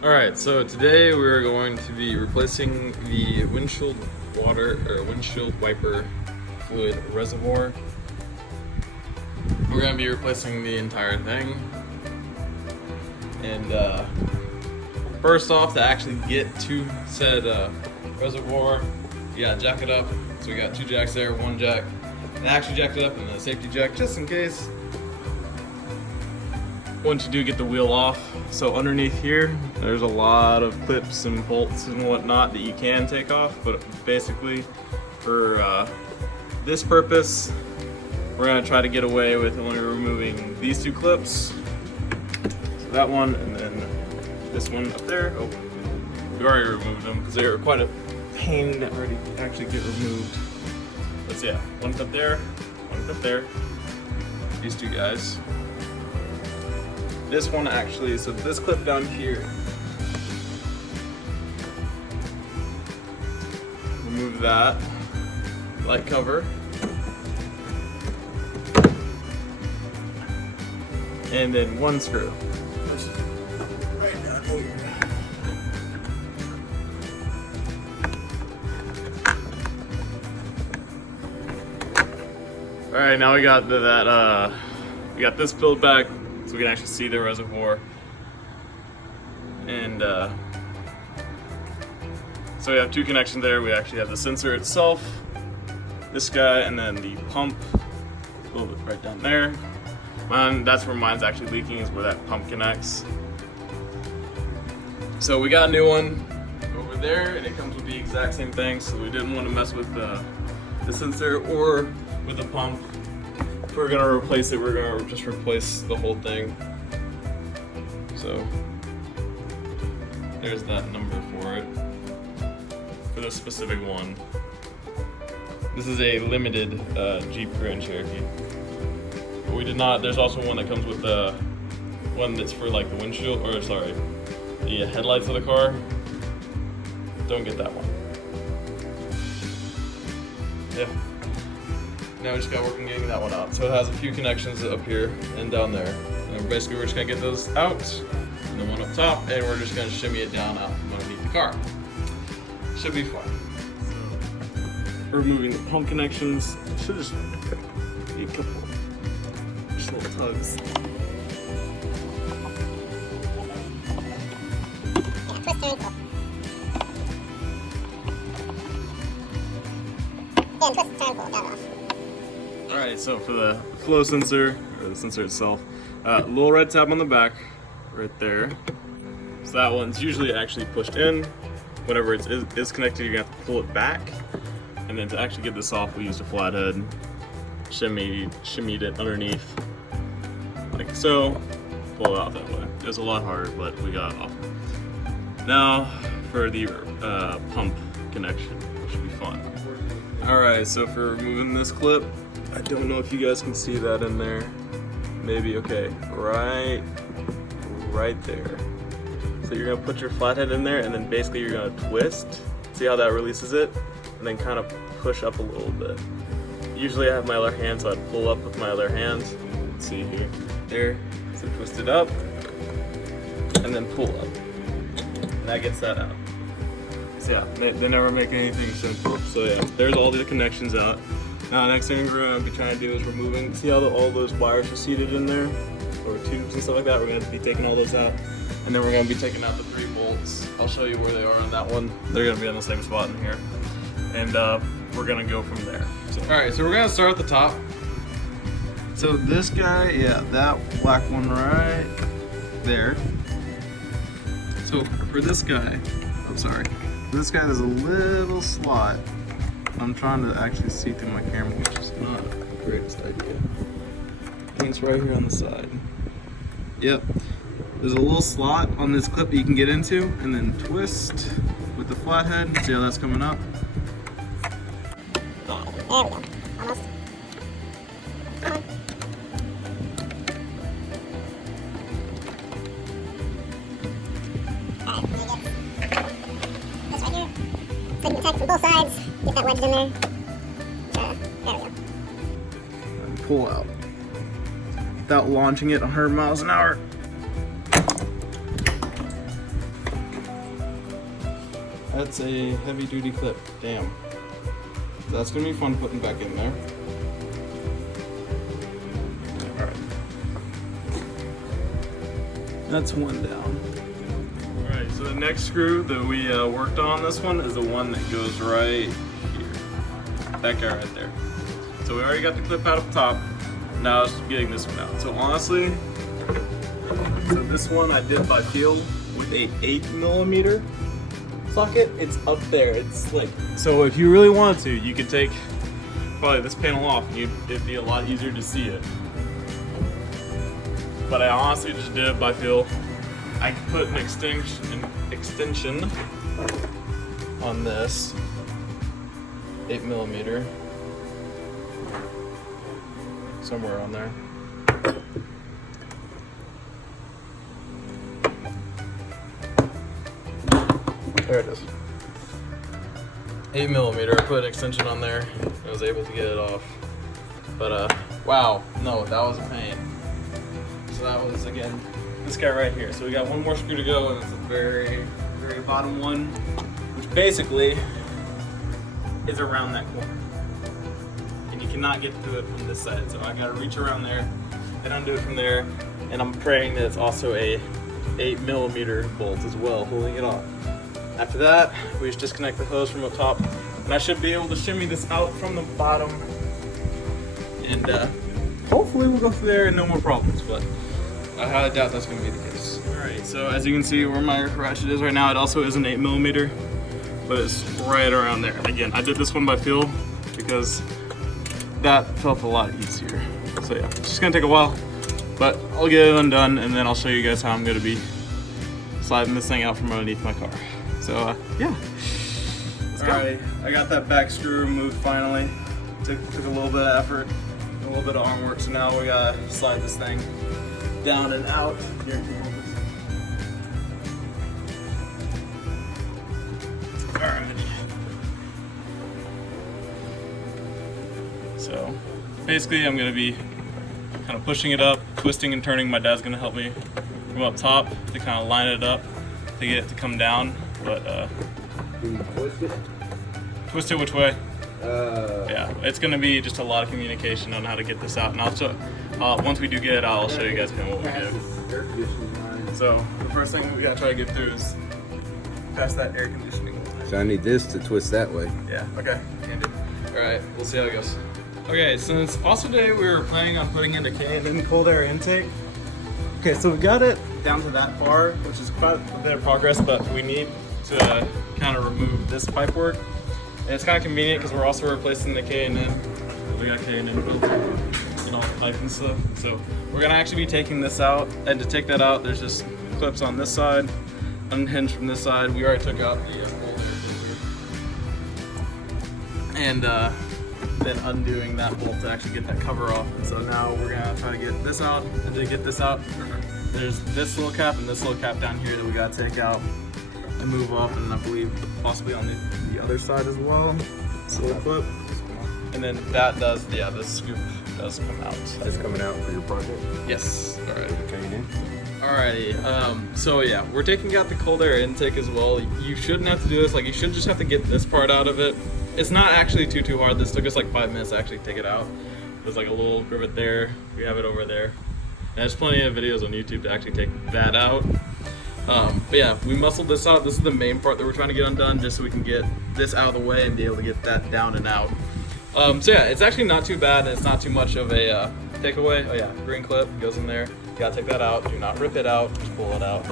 Alright, so today we're going to be replacing the windshield wiper fluid reservoir. We're going to be replacing the entire thing. And first off, to actually get to said reservoir, you gotta jack it up. So we got two jacks there, one jack. And I actually jacked it up, and then a safety jack just in case. Once you do get the wheel off, so underneath here, there's a lot of clips and bolts and whatnot that you can take off, but basically for this purpose, we're gonna try to get away with only removing these two clips. So that one, and then this one up there. Oh, we already removed them because they were quite a pain to already actually get removed. Let's see, yeah, one clip there, one clip there. These two guys. This one actually, so this clip down here, remove that light cover, and then one screw. Right down here. All right, now we got we got this build back. So we can actually see the reservoir. And so we have two connections there. We actually have the sensor itself, this guy, and then the pump, a little bit right down there. That's where mine's actually leaking, is where that pump connects. So we got a new one over there, and it comes with the exact same thing. So we didn't want to mess with the sensor or with the pump. If we're gonna replace it, we're gonna just replace the whole thing. So there's that number for it, for this specific one. This is a limited Jeep Grand Cherokee. But we did not, there's also one that comes with the one that's for like the windshield, or sorry, the headlights of the car. Don't get that one. Yeah. Now we just got working getting that one out. So it has a few connections up here and down there. And basically we're just gonna get those out, and then one up top, and we're just gonna shimmy it down out from underneath the car. Should be fun. So, removing the pump connections. Should just be a couple just little tugs. Yeah, twist the turn pull, got it off. Alright, so for the flow sensor, or the sensor itself, little red tab on the back, right there. So that one's usually actually pushed in. Whenever it is connected, you're gonna have to pull it back. And then to actually get this off, we used a flathead, shimmied it underneath, like so, pull it out that way. It was a lot harder, but we got it off. Now, for the pump connection, which should be fun. Alright, so for removing this clip, I don't know if you guys can see that in there. Maybe, okay, right there. So you're gonna put your flathead in there, and then basically you're gonna twist. See how that releases it? And then kind of push up a little bit. Usually I have my other hand, so I'd pull up with my other hand. Let's see here. There, so twist it up, and then pull up. And that gets that out. So yeah, they never make anything simple. So yeah, there's all the connections out. Now, next thing we're going to be trying to do is removing, see how all those wires are seated in there? Or tubes and stuff like that. We're going to be taking all those out. And then we're going to be taking out the 3 bolts. I'll show you where they are on that one. They're going to be on the same spot in here. And we're going to go from there. So. Alright, so we're going to start at the top. So this guy, yeah, that black one right there. So for this guy, I'm sorry. This guy has a little slot. I'm trying to actually see through my camera, which is not the greatest idea. And it's right here on the side. Yep. There's a little slot on this clip that you can get into, and then twist with the flathead. See how that's coming up? There we go. Almost. Come on. Alright, let me get this right here. So you can attack from both sides. Get that wedged in there. There we go. And pull out. Without launching it 100 miles an hour. That's a heavy duty clip. Damn. That's gonna be fun putting back in there. Alright. That's one down. Alright, so the next screw that we worked on this one is the one that goes right here. That guy right there. So we already got the clip out up top. Now it's getting this one out. So honestly, so this one I did by feel with a 8mm socket. It's up there. It's like, so if you really wanted to, you could take probably this panel off and it'd be a lot easier to see it. But I honestly just did it by feel. I could put an extension on this 8mm somewhere on there. There it is. 8mm. I put an extension on there. I was able to get it off. But wow, no, that was a pain. So that was, again, this guy right here. So we got one more screw to go, and it's the very, very bottom one, which basically is around that corner. And you cannot get to it from this side. So I gotta reach around there and undo it from there. And I'm praying that it's also a 8mm bolt as well, holding it off. After that, we just disconnect the hose from up top, and I should be able to shimmy this out from the bottom. And hopefully we'll go through there and no more problems, but I highly doubt that's gonna be the case. All right, so as you can see where my ratchet is right now, it also is an 8mm, but it's right around there. Again, I did this one by feel because that felt a lot easier. So yeah, it's just gonna take a while, but I'll get it undone and then I'll show you guys how I'm gonna be sliding this thing out from underneath my car. So yeah, let's go. All right, I got that back screw removed finally. Took a little bit of effort, a little bit of arm work, so now we gotta slide this thing down and out. Here. All right. So basically I'm gonna be kind of pushing it up, twisting and turning. My dad's gonna help me from up top to kind of line it up to get it to come down. But Can you twist it? Twist it which way? Yeah, it's gonna be just a lot of communication on how to get this out, and I'll show. Once we do get it out, I'll show you guys kind of what we do. So the first thing we gotta try to get through is past that air conditioning. So I need this to twist that way. Yeah. Okay. Can do. All right. We'll see how it goes. Okay. Since also today we were planning on putting in a K&N cold air intake. Okay, so we got it down to that far, which is quite a bit of progress, but we need to kind of remove this pipe work. And it's kind of convenient because we're also replacing the K&N. We got K&N built and all the pipe and stuff. So we're gonna actually be taking this out, and to take that out, there's just clips on this side, unhinged from this side. We already took out the cold air filter. And then undoing that bolt to actually get that cover off. And so now we're gonna try to get this out, and to get this out, there's this little cap and this little cap down here that we gotta take out and move up, and I believe possibly on the other side as well. This little clip. And then that does, yeah, this scoop does come out. That's coming out for your project? Yes. All right. K&N? Alrighty, so yeah, we're taking out the cold air intake as well. You shouldn't have to do this, like you should just have to get this part out of it. It's not actually too hard. This took us like 5 minutes to actually take it out. There's like a little rivet there, we have it over there. And there's plenty of videos on YouTube to actually take that out. But yeah, we muscled this out. This is the main part that we're trying to get undone, just so we can get this out of the way and be able to get that down and out. So yeah, it's actually not too bad, and it's not too much of a takeaway. Oh yeah, green clip goes in there. You gotta take that out. Do not rip it out, just pull it out.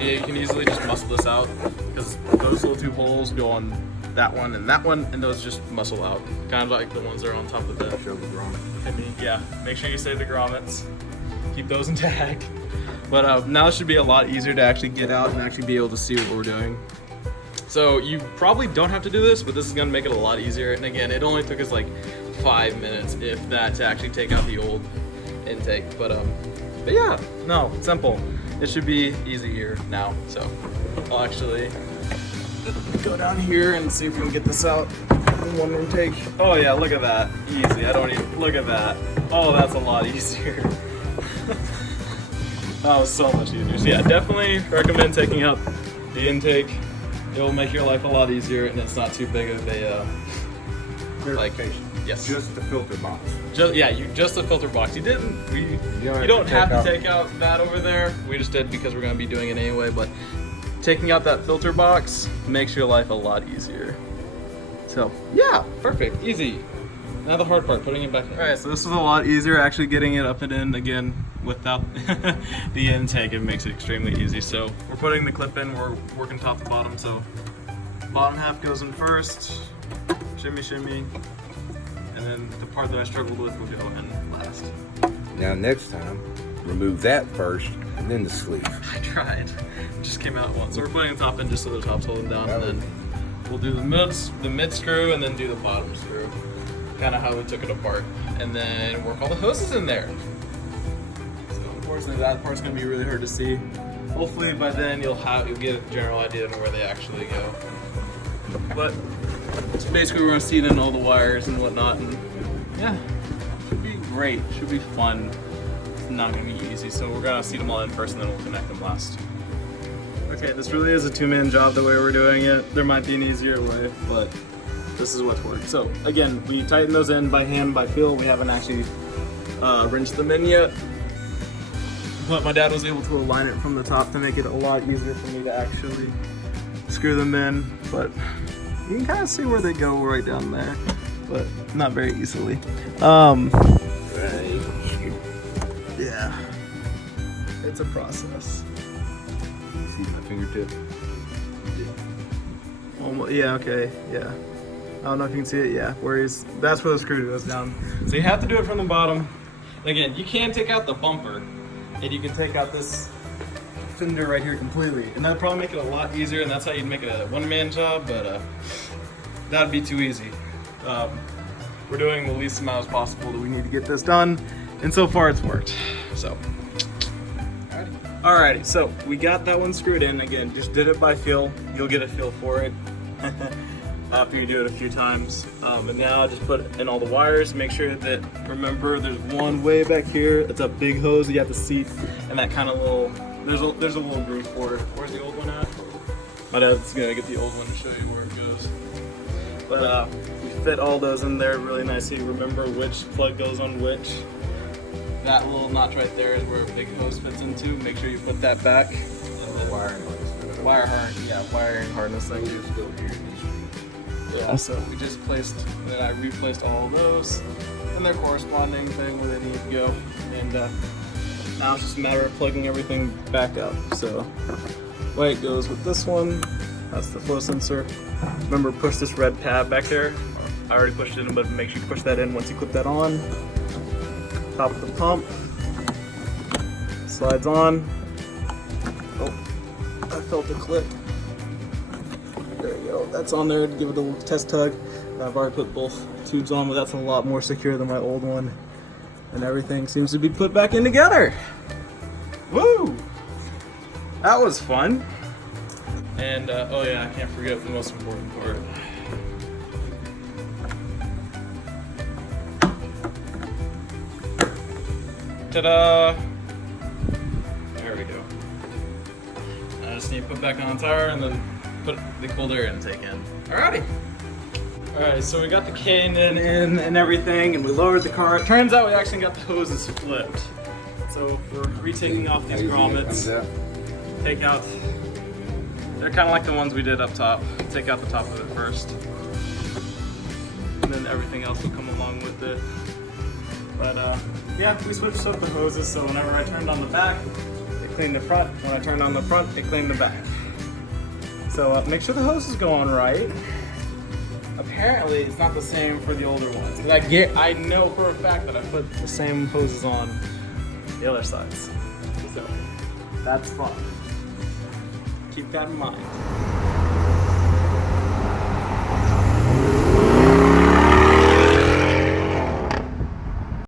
You can easily just muscle this out, because those little 2 holes go on that one, and those just muscle out. Kind of like the ones that are on top of the Show the grommet. Yeah, make sure you save the grommets. Keep those intact. But now it should be a lot easier to actually get out and actually be able to see what we're doing. So you probably don't have to do this, but this is gonna make it a lot easier. And again, it only took us like 5 minutes, if that, to actually take out the old intake. But yeah, no, simple. It should be easy here now. So I'll actually go down here and see if we can get this out in one intake. Oh yeah, look at that, easy. I don't even, look at that. Oh, that's a lot easier. That was so much easier. So yeah, definitely recommend taking out the intake It'll make your life a lot easier, and it's not too big of a Verification. yes. Just the filter box. Just a filter box. You don't have to take out that over there. We just did because we're gonna be doing it anyway. But taking out that filter box makes your life a lot easier. So yeah, perfect, easy. Now the hard part, putting it back in. All right, so this was a lot easier actually getting it up and in again without the intake. It makes it extremely easy. So we're putting the clip in, we're working top to bottom. So bottom half goes in first, shimmy, shimmy, and then the part that I struggled with will go in last. Now next time, remove that first and then the sleeve. I tried, it just came out at once. So we're putting the top in just so the top's holding down, and then we'll do the mid screw and then do the bottom screw. Kind of how we took it apart, and then work all the hoses in there. So unfortunately that part's gonna be really hard to see. Hopefully by then you'll get a general idea of where they actually go. But so basically we're gonna seat in all the wires and whatnot, and yeah, should be great, should be fun. It's not gonna be easy, so we're gonna seat them all in first and then we'll connect them last. Okay, this really is a two-man job the way we're doing it. There might be an easier way, but this is what's worked. So again, we tighten those in by hand, by feel. We haven't actually rinsed them in yet, but my dad was able to align it from the top to make it a lot easier for me to actually screw them in. But you can kind of see where they go right down there, but not very easily. Yeah, it's a process. You see my fingertip? Almost, yeah, okay, yeah. I don't know if you can see it, yeah, that's where the screw goes down. So you have to do it from the bottom. And again, you can take out the bumper, and you can take out this fender right here completely, and that'd probably make it a lot easier, and that's how you'd make it a one-man job, but that'd be too easy. We're doing the least amount as possible that we need to get this done, and so far it's worked, so. Alrighty, so we got that one screwed in. Again, just did it by feel. You'll get a feel for it after you do it a few times. And now just put in all the wires. Make sure that, remember, there's one way back here. It's a big hose that you have to seat, and that kind of little, there's a little groove for it. Where's the old one at? My dad's gonna get the old one to show you where it goes. But we fit all those in there really nicely. Remember which plug goes on which. That little notch right there is where a big hose fits into. Make sure you put that back. Wiring harness. Wiring harness thing. Yeah, so we just I replaced all of those and their corresponding thing where they need to go. And now it's just a matter of plugging everything back up. So white goes with this one. That's the flow sensor. Remember, push this red pad back there. I already pushed it in, but make sure you push that in once you clip that on. Top of the pump. Slides on. Oh, I felt the clip. There you go. That's on there to give it a little test tug. I've already put both tubes on, but that's a lot more secure than my old one. And everything seems to be put back in together. Woo! That was fun. And oh yeah, I can't forget the most important part. Ta-da! There we go. I just need to put back on the tire and then put the cold air intake in. Alrighty! Alright, so we got the cane in and everything, and we lowered the car. It turns out we actually got the hoses flipped. So we're retaking off these grommets. Take out, they're kind of like the ones we did up top. Take out the top of it first. And then everything else will come along with it. But yeah, we switched up the hoses, so whenever I turned on the back, it cleaned the front. When I turned on the front, it cleaned the back. So make sure the hoses go on right. Apparently, it's not the same for the older ones. I know for a fact that I put the same hoses on the other sides. So that's fun. Keep that in mind.